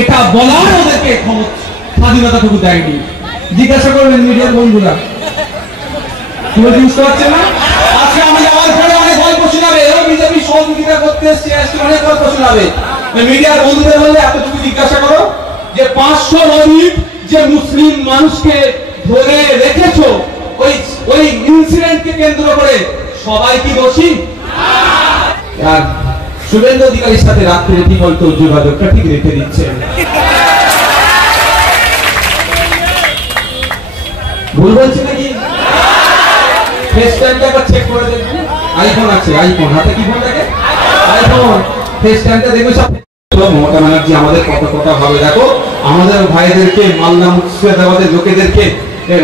এটা বলার ওদেরকে স্বাধীনতাটুকু দেয়নি। জিজ্ঞাসা করবেন মিডিয়ার বন্ধুরা, বুঝতে পারছেন না? আজকে আমি যাওয়ার পরে অনেক গল্প শোনাবে, এও বিজেপি সহযোগিতা করতে এসছে, আজকে অনেক গল্প শোনাবে। মিডিয়ার বন্ধুদের বললে এতটুকু জিজ্ঞাসা করো যে 500 অধিক যে মুসলিম মানুষকে ধরে রেখেছো ওই ইনসিডেন্টকে কেন্দ্র করে সবাই কি দোষী? আর শুভেন্দু অধিকারীর সাথে রাত্রে ঠিক হয়তো যোগাযোগটা ঠিক রেখে দিচ্ছেন। ভুল বলছি নাকি? ফেস টাইমটা একবার চেক করে দেখুন। আইফোন আছে, আইফোন হাতে কি ফোন থাকে? আইফোন। ফেস টাইমটা দেখবে সব। মমতা ব্যানার্জি আমাদের কত কথা ভাবে দেখো, আমাদের ভাইদেরকে মালদা মুর্শিদাবাদের লোকেদেরকে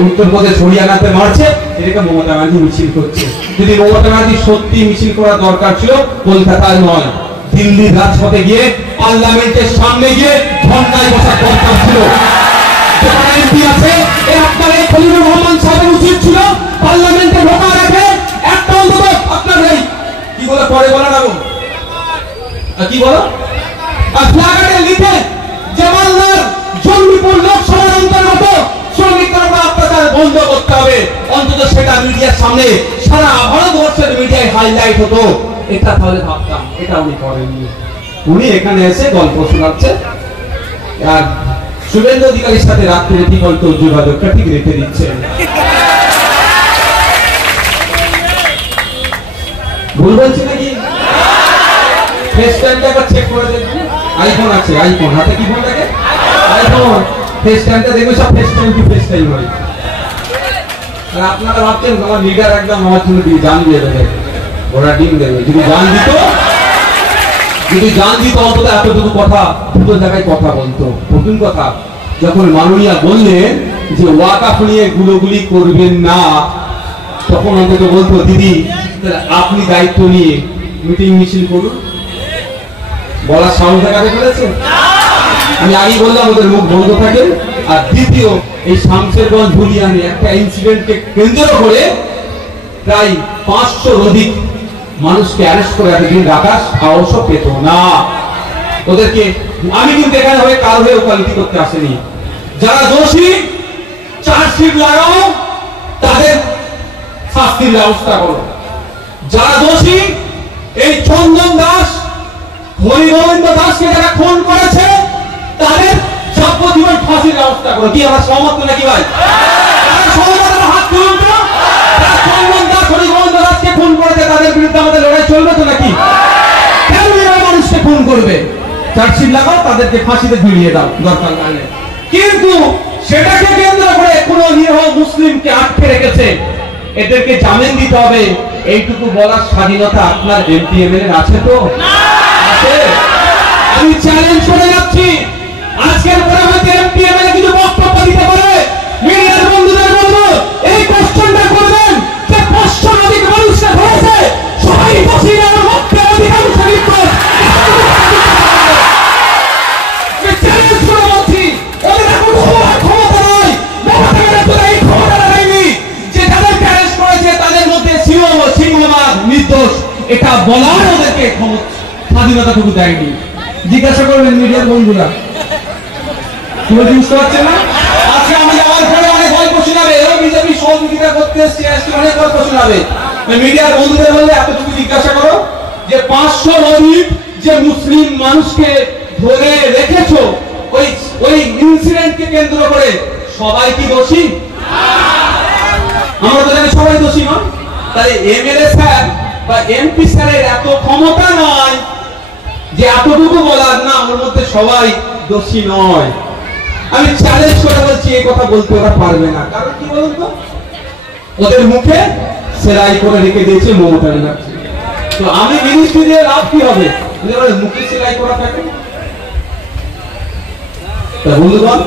উত্তরপ্রদেশ হরিয়ানাতে মারছে, এটাকে মমতা ব্যানার্জি মিছিল করছে। যদি মমতা ব্যানার্জি সত্যি মিছিল করার দরকার ছিল কলকাতায় নয়, দিল্লির রাজপথে গিয়ে পার্লামেন্টের সামনে গিয়ে ঝন্ডায় বসার দরকার ছিল। এমপি আছে, আপনার এই খলিলুর রহমান সাহেবের উচিত ছিল পার্লামেন্টে ঢোকার আগে একটা অন্তত আপনার এই কি বলে পরে বলা না কি বলো ফ্ল্যাগারে লিখে জওয়ানদের জঙ্গিপুর লোকসভার অন্তর্গত শ্রমিকদের উপর অত্যাচার বন্ধ করতে হবে, অন্তত সেটা মিডিয়ার সামনে সারা ভারতবর্ষের মিডিয়ায় হাইলাইট হতো। এটা তাহলে ভাবতাম, এটা উনি করেননি। উনি এখানে এসে গল্প শোনাচ্ছে আর শুভেন্দু অধিকারীর সাথে রাত্রে ঠিক হয়তো যোগাযোগটা ঠিক রেখে দিচ্ছেন। ভুল বলছি নাকি? ফেস টাইমটা একবার চেক করে দেখুন। আইফোন আছে, আইফোন হাতে কি ফোন থাকে? আইফোন। ফেস টাইমটা দেখবে সব ফেস টাইম কি ফেস টাইম হয়। আর আপনারা ভাবছেন আমার লিডার একদম আমার জন্য জান দিয়ে দেবে, ওরা ডিম দেবে। যদি জান দিত অন্তত এতটুকু কথা দুটো জায়গায় কথা বলতো। প্রথম কথা, যখন মাননীয়া বললেন যে ওয়াকাফ নিয়ে গুলোগুলি করবেন না, তখন অন্তত বলতো দিদি আপনি দায়িত্ব নিয়ে মিটিং মিছিল করুন। বলার সাহস দেখাতে পেরেছে? আমি আগেই বললাম ওদের মুখ বন্ধ থাকে। আর দ্বিতীয়, এই শামশেরগঞ্জ ধুলিয়ানে একটা ইনসিডেন্টকে কেন্দ্র করে প্রায় 500 অধিক মানুষকে অ্যারেস্ট করে এতদিন রাখার সাহসও পেত না ওদেরকে। আমি কিন্তু এখানে হয়ে কাল হয়ে ওকালতি করতে আসেনি। যারা দোষী চার্জশিট লাগাও, তাদের শাস্তির ব্যবস্থা করো। যারা দোষী এই চন্দন দাস হরিগোবিন্দ দাসকে যারা খুন করেছে তাদের যাবজ্জীবন ফাঁসির ব্যবস্থা করো। কি আমরা সহমত নাকি ভাই? হাত তুলুন তো। চন্দন দাস হরিগোবিন্দ দাসকে খুন করেছে তাদের বিরুদ্ধে আমাদের লড়াই চলবে তো নাকি? কেন এরা মানুষকে খুন করবে? চার্জশিট লাগাও, তাদেরকে ফাঁসিতে ঝুলিয়ে দাও দরকার নাই। কিন্তু সেটাকে কেন্দ্র করে কোন নিরীহ মুসলিমকে আটকে রেখেছে, এদেরকে জামিন দিতে হবে, এইটুকু বলার স্বাধীনতা আপনার এমপি এমএলএ আছে তো? আমি চ্যালেঞ্জ করে যাচ্ছি, আজকের পরে হয়তো এমপি এমএলএ কিছু বক্তব্য দিতে পারে। মিডিয়ার বন্ধুদের বলবো এই কোশ্চেনটা করবেন যে 500 অধিক মানুষকে ধরেছে, সবাই দোষী না, মধ্যে অধিকাংশ নির্দোষ। চ্যালেঞ্জ করে বলছি, ওদের এখন ক্ষমতা নয়, এই ক্ষমতাটা নেয়নি যে যাদেরকে অ্যারেস্ট করেছে তাদের মধ্যে সিংহভাগ নির্দোষ, এটা বলার ওদেরকে স্বাধীনতাটুকু দেয়নি। জিজ্ঞাসা করবেন মিডিয়ার বন্ধুরা, বুঝতে পারছেন না? আজকে আমি যাওয়ার পরে অনেক গল্প শোনাবে, এও বিজেপি সহযোগিতা করতে এসছে, আজকে অনেক গল্প শোনাবে। মিডিয়ার বন্ধুদের বললে এতটুকু জিজ্ঞাসা করো যে 500 অধিক যে মুসলিম মানুষকে ধরে রেখেছো ওই ইনসিডেন্টকে কেন্দ্র করে সবাই কি দোষী? আমরা তো জানি সবাই দোষী নয়। তাই এমএলএ স্যার বা এমপি স্যারের এত ক্ষমতা নয় যে এতটুকু বলার না ওর মধ্যে সবাই দোষী নয়। আমি চ্যালেঞ্জ করে বলছি এই কথা বলতে ওরা পারবে না। কারণ কি বলুন তো, ওদের মুখে সেলাই করে রেখে দিয়েছে মমতা ব্যানার্জি। তো আমি মিনিস্ট্রি দিয়ে লাভ কি হবে? মুখে সেলাই করা থাকে। বন্ধুগণ,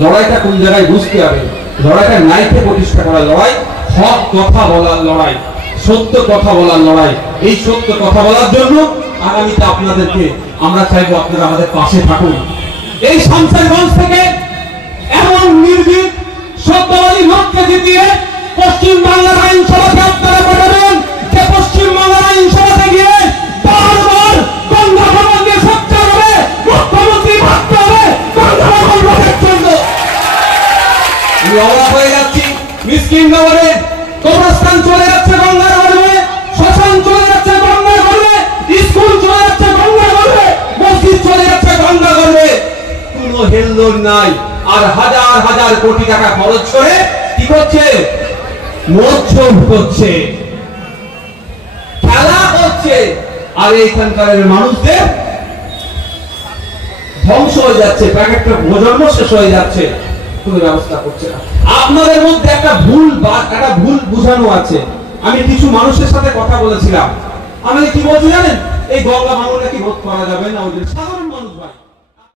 লড়াইটা কোন জায়গায় বুঝতে হবে। লড়াইটা ন্যায়কে প্রতিষ্ঠা করার লড়াই, হক কথা বলার লড়াই, সত্য কথা বলার লড়াই। এই সত্য কথা বলার জন্য আগামীতে আপনাদেরকে আমরা চাইবো আপনারা আমাদের পাশে থাকুন। এই শামশেরগঞ্জ থেকে এমন নির্ভীক সত্যবাদী লোককে জিতিয়ে পশ্চিম বাংলার আইনসভাতে আপনারা পাঠাবেন যে পশ্চিম বাংলার আইনসভাতে গিয়ে বারবার গঙ্গা ভবন দিয়ে সোচ্চার হবে মুখ্যমন্ত্রী ভাবতে হবে অবাক হয়ে যাচ্ছি, মিসকিন নগরে কবরস্থান চলে যাচ্ছে গঙ্গার গর্ভে, শ্মশান চলে যাচ্ছে গঙ্গার গর্ভে, স্কুল চলে যাচ্ছে গঙ্গার গর্ভে, মসজিদ চলে যাচ্ছে গঙ্গা গর্ভে, কোনো হেলদোল নাই। আর হাজার হাজার কোটি টাকা খরচ করে কি করছে? মৎস্য করছে, খেলা করছে। আর এইখানকার মানুষদের ধ্বংস হয়ে যাচ্ছে, প্যাকেটটা প্রজন্ম শেষ হয়ে যাচ্ছে, কোনো ব্যবস্থা করছে না। আপনাদের মধ্যে একটা ভুল বুঝানো আছে। আমি কিছু মানুষের সাথে কথা বলেছিলাম, আমি কি বলছি জানেন? এই গঙ্গা ভাঙন নাকি রোধ করা যাবে না, ওই